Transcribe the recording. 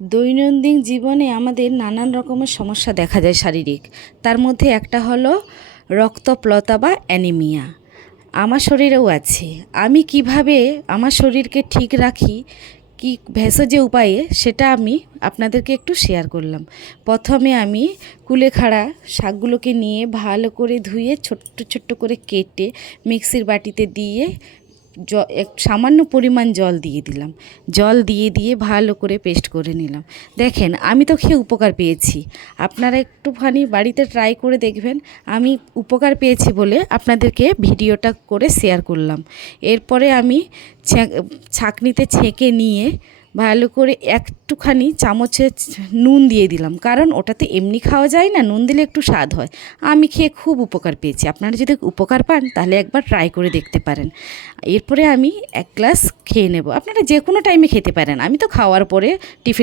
দৈনন্দিন জীবনে আমাদের নানান রকমের সমস্যা দেখা যায় শারীরিক। তার মধ্যে একটা হলো রক্তপ্লতা বা অ্যানিমিয়া। আমার শরীরেও আছে। আমি কিভাবে আমার শরীরকে ঠিক রাখি, কি ভেষজ উপায়ে, সেটা আমি আপনাদেরকে একটু শেয়ার করলাম। প্রথমে আমি কুলেখাড়া শাকগুলোকে নিয়ে ভালো করে ধুয়ে ছোট্ট ছোট্ট করে কেটে মিক্সির বাটিতে দিয়ে সামান্য পরিমাণ জল দিয়ে দিলাম। জল দিয়ে ভালো করে পেস্ট করে নিলাম। দেখেন, আমি তো খেয়ে উপকার পেয়েছি। আপনারা একটুখানি বাড়িতে ট্রাই করে দেখবেন। আমি উপকার পেয়েছি বলে আপনাদেরকে ভিডিওটা করে শেয়ার করলাম। এরপরে আমি ছাঁকনিতে ছেঁকে নিয়ে ভালো করে একটুখানি চামচে নুন দিয়ে দিলাম, কারণ ওটাতে এমনি খাওয়া যায় না, নুন দিলে একটু স্বাদ হয়। আমি খেয়ে খুব উপকার পেয়েছি। আপনারা যদি উপকার পান তাহলে একবার ট্রাই করে দেখতে পারেন। এরপরে আমি এক গ্লাস খেয়ে নেব। আপনারা যে কোনো টাইমে খেতে পারেন। আমি তো খাওয়ার পরে টিফিন